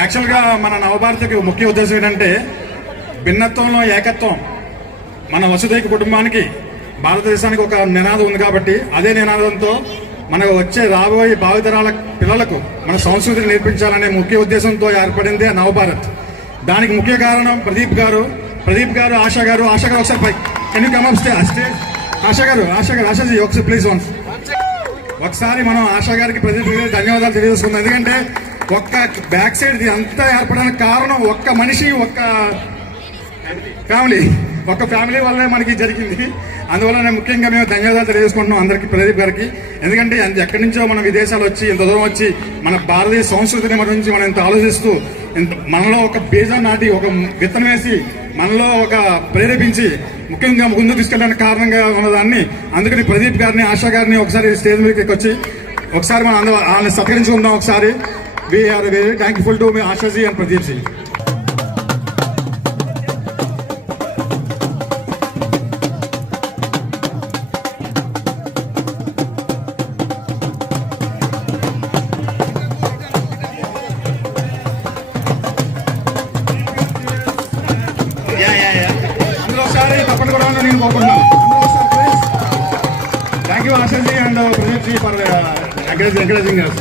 యాక్చువల్గా మన నవభారతికి ముఖ్య ఉద్దేశం ఏంటంటే భిన్నత్వంలో ఏకత్వం. మన వసుదైక కుటుంబానికి భారతదేశానికి ఒక నినాదం ఉంది కాబట్టి అదే నినాదంతో మనకు వచ్చే రాబోయే భావితరాల పిల్లలకు మన సంస్కృతిని నేర్పించాలనే ముఖ్య ఉద్దేశంతో ఏర్పడింది నవభారత్. దానికి ముఖ్య కారణం ప్రదీప్ గారు, ఆశా గారు ఒకసారి పై can you come up stage. Ashaji ఒకసారి ప్లీజ్ ఒకసారి మనం ఆశా గారికి ప్రదీప్ గారికి ధన్యవాదాలు తెలియజేసుకుందాం. ఎందుకంటే ఒక్క బ్యాక్ సైడ్ అంతా ఏర్పడడానికి కారణం ఒక్క మనిషి, ఒక్క ఫ్యామిలీ వల్లనే మనకి జరిగింది. అందువల్ల ముఖ్యంగా మేము ధన్యవాదాలు తెలియజేసుకుంటున్నాం అందరికీ, ప్రదీప్ గారికి. ఎందుకంటే ఎక్కడి నుంచో మనం విదేశాలు వచ్చి ఇంత దూరం వచ్చి మన భారతీయ సంస్కృతిని గురించి మనం ఇంత ఆలోచిస్తూ మనలో ఒక బీజం నాటి ఒక విత్తనం వేసి మనలో ఒక ప్రేరేపించి ముఖ్యంగా ముందు తీసుకెళ్ళడానికి కారణంగా ఉన్నదాన్ని, అందుకని ప్రదీప్ గారిని ఆశా గారిని ఒకసారి స్టేజ్ మీదకి వచ్చి ఒకసారి మనం వాళ్ళని సత్కరించుకుందాం. ఒకసారి వీఆర్ వెరీ థ్యాంక్ఫుల్ టు మీ ఆశాజీ అండ్ ప్రదీప్ జీ. తప్పని కూడా నేను కోరుకుంటున్నాను. Thank you Ashaji and Pradeep ji for encouraging us.